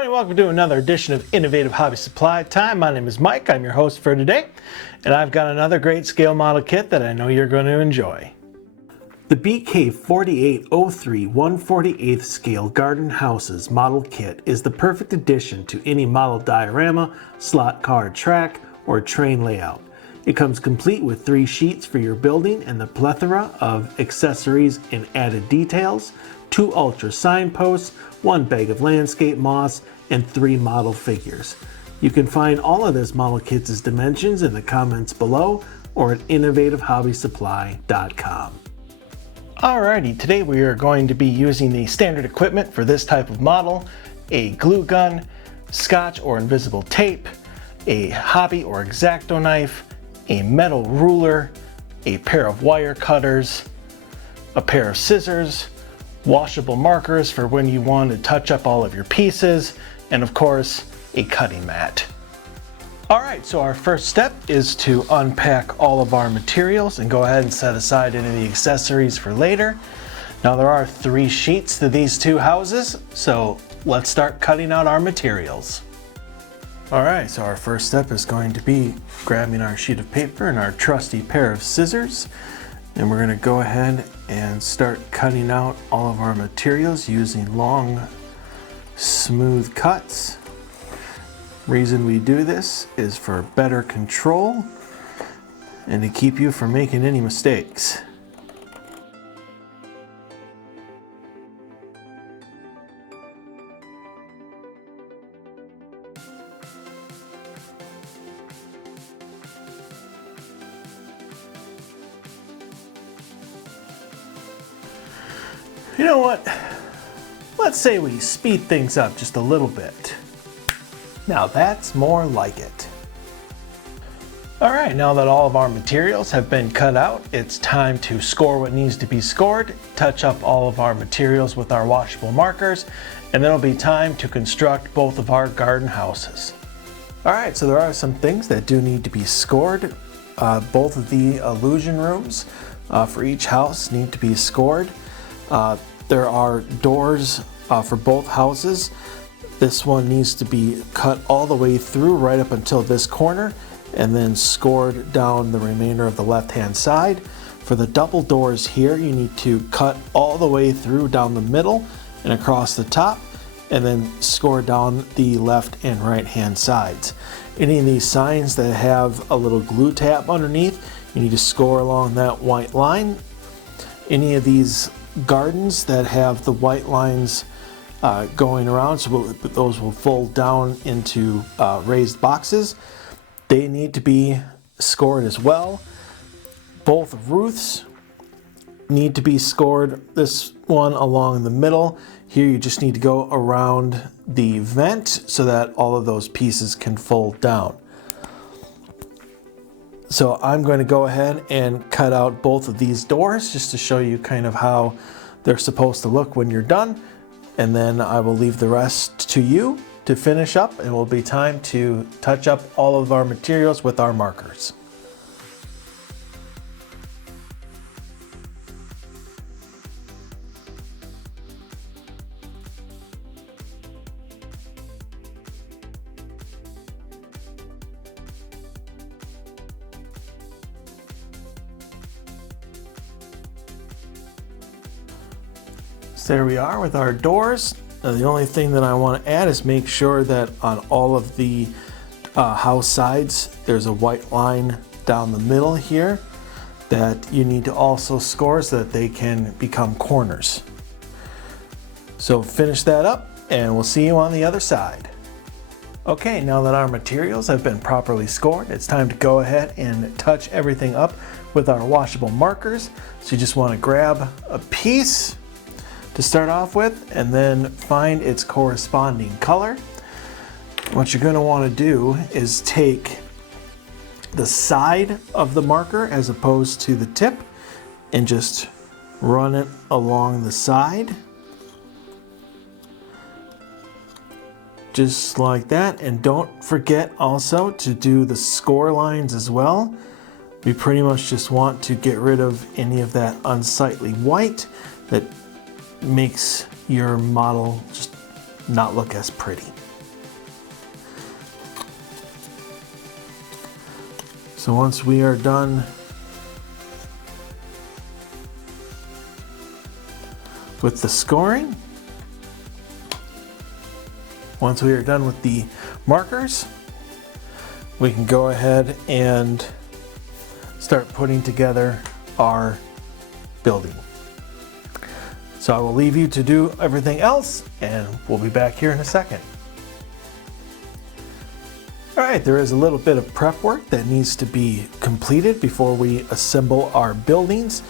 everybody, welcome to another edition of Innovative Hobby Supply Time. My name is Mike, I'm your host for today, and I've got another great scale model kit that I know you're going to enjoy. The BK4803 1/48 scale Garden Houses model kit is the perfect addition to any model diorama, slot car track, or train layout. It comes complete with 3 sheets for your building and the plethora of accessories and added details, 2 ultra signposts, 1 bag of landscape moss, and 3 model figures. You can find all of this model kit's dimensions in the comments below or at innovativehobbysupply.com. Alrighty, today we are going to be using the standard equipment for this type of model: a glue gun, scotch or invisible tape, a hobby or X-Acto knife, a metal ruler, a pair of wire cutters, a pair of scissors, washable markers for when you want to touch up all of your pieces, and of course, a cutting mat. Alright, so our first step is to unpack all of our materials and go ahead and set aside any of the accessories for later. Now there are 3 sheets to these 2 houses, so let's start cutting out our materials. Alright, so our first step is going to be grabbing our sheet of paper and our trusty pair of scissors, and we're going to go ahead and start cutting out all of our materials using long, smooth cuts. Reason we do this is for better control and to keep you from making any mistakes. You know what? Let's say we speed things up just a little bit. Now that's more like it. Alright, now that all of our materials have been cut out, it's time to score what needs to be scored, touch up all of our materials with our washable markers, and then it'll be time to construct both of our garden houses. Alright, so there are some things that do need to be scored. Both of the illusion rooms for each house need to be scored. There are doors for both houses. This one needs to be cut all the way through right up until this corner and then scored down the remainder of the left-hand side. For the double doors here, you need to cut all the way through down the middle and across the top and then score down the left and right-hand sides. Any of these signs that have a little glue tab underneath, you need to score along that white line. Any of these gardens that have the white lines going around, so those will fold down into raised boxes, they need to be scored as well. Both roofs need to be scored. This one along the middle here, you just need to go around the vent so that all of those pieces can fold down. So I'm going to go ahead and cut out both of these doors just to show you kind of how they're supposed to look when you're done. And then I will leave the rest to you to finish up, and it will be time to touch up all of our materials with our markers. So there we are with our doors. The only thing that I want to add is make sure that on all of the house sides there's a white line down the middle here that you need to also score so that they can become corners. So finish that up and we'll see you on the other side. Okay, now that our materials have been properly scored, it's time to go ahead and touch everything up with our washable markers. So you just want to grab a piece to start off with and then find its corresponding color. What you're going to want to do is take the side of the marker as opposed to the tip and just run it along the side just like that. And don't forget also to do the score lines as well. We pretty much just want to get rid of any of that unsightly white that makes your model just not look as pretty. So once we are done with the scoring, once we are done with the markers, we can go ahead and start putting together our building. So I will leave you to do everything else, and we'll be back here in a second. All right, there is a little bit of prep work that needs to be completed before we assemble our buildings.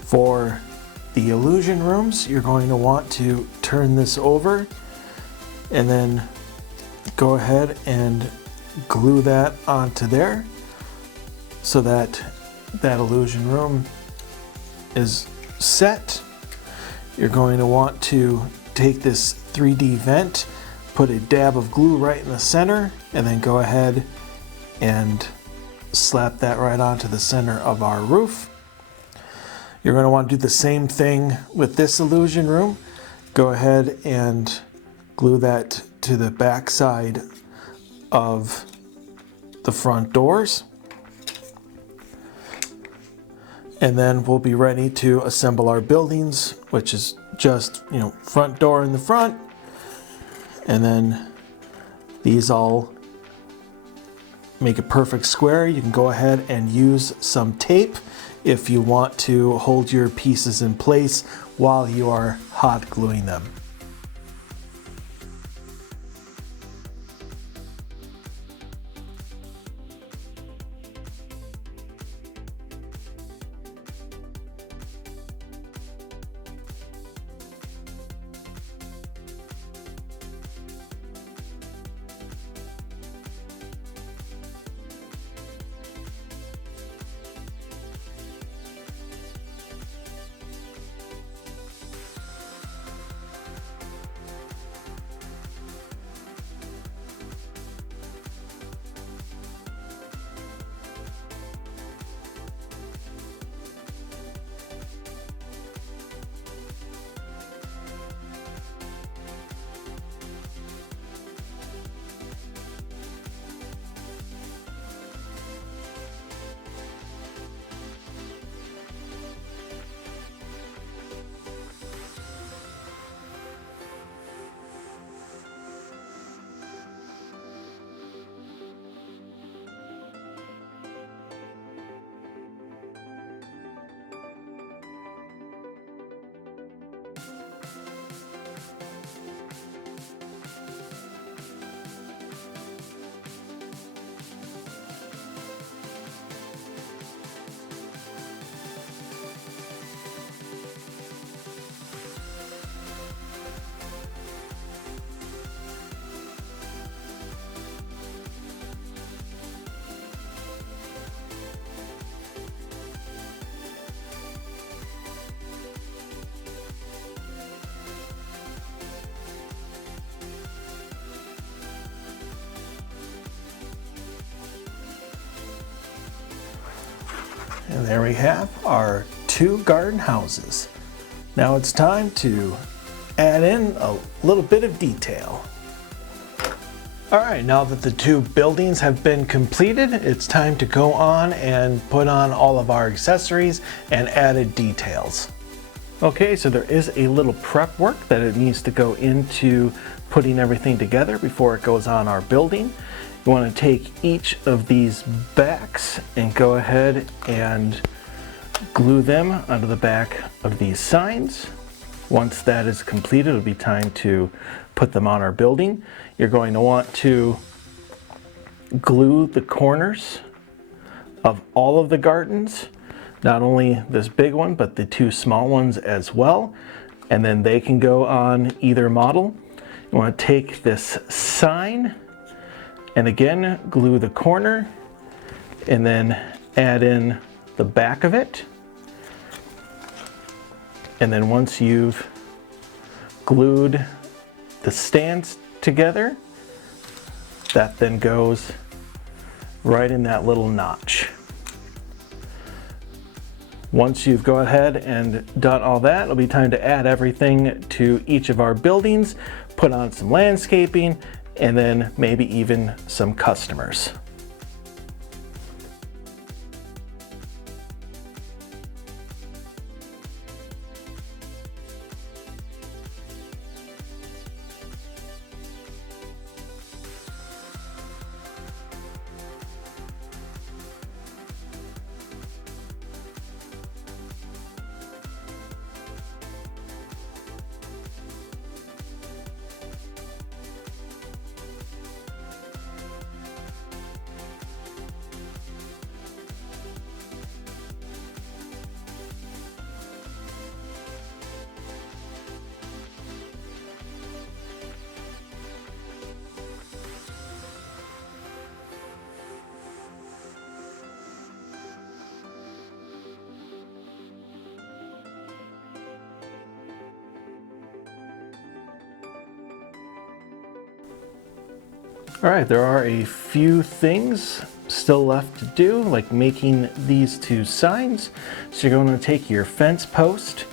For the illusion rooms, you're going to want to turn this over and then go ahead and glue that onto there so that that illusion room is set. You're going to want to take this 3D vent, put a dab of glue right in the center, and then go ahead and slap that right onto the center of our roof. You're going to want to do the same thing with this illusion room. Go ahead and glue that to the back side of the front doors. And then we'll be ready to assemble our buildings, which is just, front door in the front. And then these all make a perfect square. You can go ahead and use some tape if you want to hold your pieces in place while you are hot gluing them. And there we have our 2 garden houses. Now it's time to add in a little bit of detail. All right, now that the 2 buildings have been completed, it's time to go on and put on all of our accessories and added details. Okay, so there is a little prep work that it needs to go into putting everything together before it goes on our building. You want to take each of these backs and go ahead and glue them onto the back of these signs. Once that is completed, it'll be time to put them on our building. You're going to want to glue the corners of all of the gardens, not only this big one, but the 2 small ones as well. And then they can go on either model. You want to take this sign and again glue the corner and then add in the back of it. And then once you've glued the stands together, that then goes right in that little notch. Once you've gone ahead and done all that, it'll be time to add everything to each of our buildings, put on some landscaping, and then maybe even some customers. All right, there are a few things still left to do, like making these two signs. So you're going to take your fence post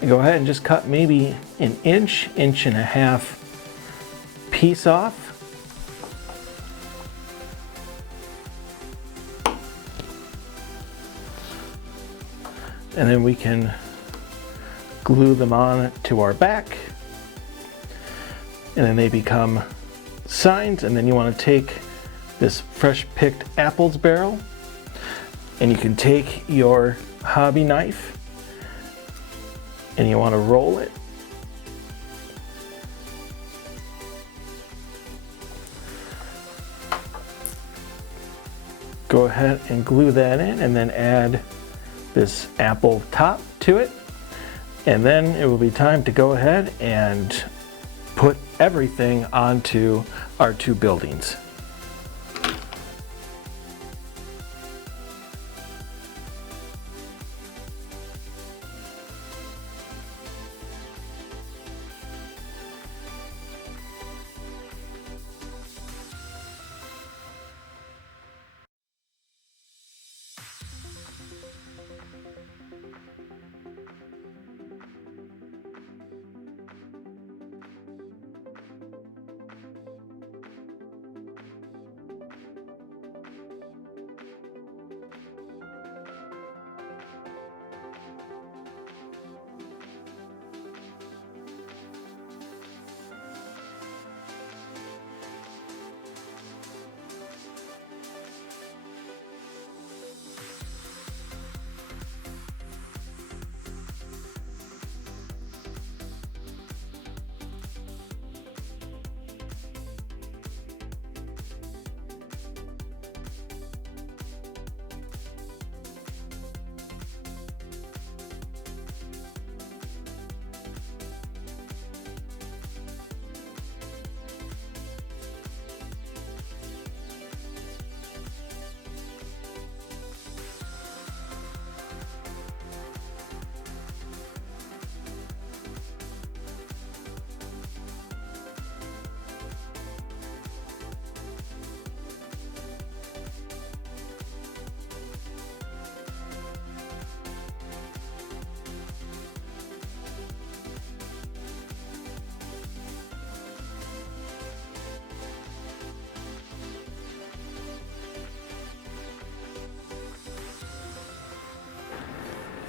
and go ahead and just cut maybe an inch, inch and a half piece off. And then we can glue them on to our back. And then they become signs. And then you want to take this fresh picked apples barrel and you can take your hobby knife and you want to roll it. Go ahead and glue that in and then add this apple top to it. And then it will be time to go ahead and put everything onto our two buildings.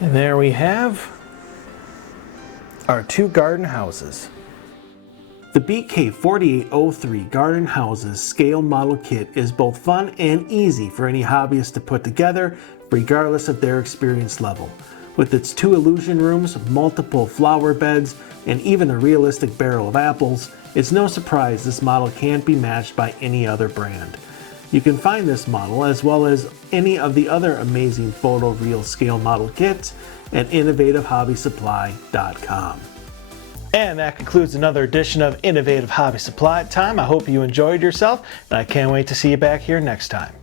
And there we have our two garden houses. The BK4803 Garden Houses Scale Model Kit is both fun and easy for any hobbyist to put together, regardless of their experience level. With its two illusion rooms, multiple flower beds, and even a realistic barrel of apples, it's no surprise this model can't be matched by any other brand. You can find this model, as well as any of the other amazing photoreal scale model kits, at innovativehobbysupply.com. And that concludes another edition of Innovative Hobby Supply Time. I hope you enjoyed yourself, and I can't wait to see you back here next time.